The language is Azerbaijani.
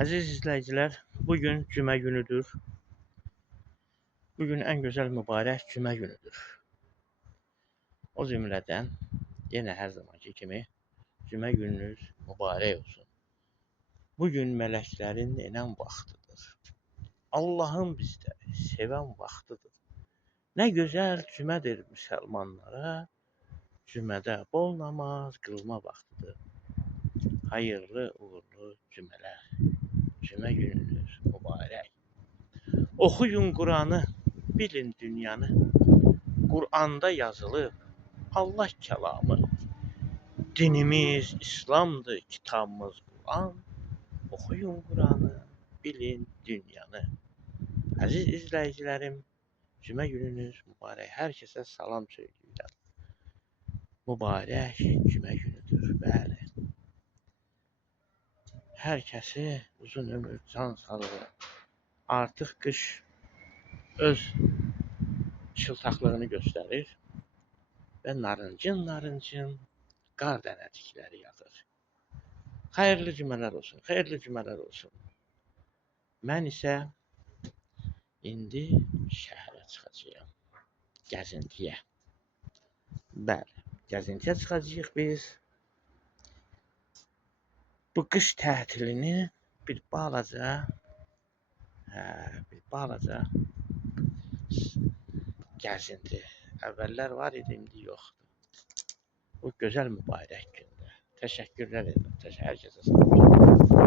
Aziz izləyicilər, bugün cümə günüdür. Bugün en güzel mübarək cümə günüdür. O cümlədən yenə hər zamanki kimi cümə gününüz mübarək olsun. Bugün mələklərin enən vaxtıdır. Allah'ın bizləri sevən vaxtıdır. Nə gözəl cümədir müsəlmanlara, cümədə bol namaz qılma vaxtıdır. Hayırlı uğurlu cümələr. Cümə gününüz mübarək. Oxuyun Kur'an'ı, bilin dünyanı. Kur'an'da yazılıb Allah kəlamı. Dinimiz İslam'dır, kitabımız Kur'an. Oxuyun Kur'an'ı, bilin dünyanı. Aziz izləyicilərim, cümə gününüz mübarək. Hər kəsə salam söyləyirəm. Mübarək cümə günüdür, bəli. Hər kəsi uzun ömür, can sağlığı. Artıq qış öz çıltaqlığını göstərir və narıncın qar dənəcikləri yağır. Xeyirli cümələr olsun, xeyirli cümələr olsun. Mən isə indi şəhərə çıxacağam, gəzintiyə. Bəli, gəzintiyə çıxacağıq biz. Bu qış tətilini bir balaca gəzinti. Əvvəllər var idi, indi yoxdur. Bu gözəl mübarək gündə. Təşəkkürlər edirəm. Hər kəsə sağ olun.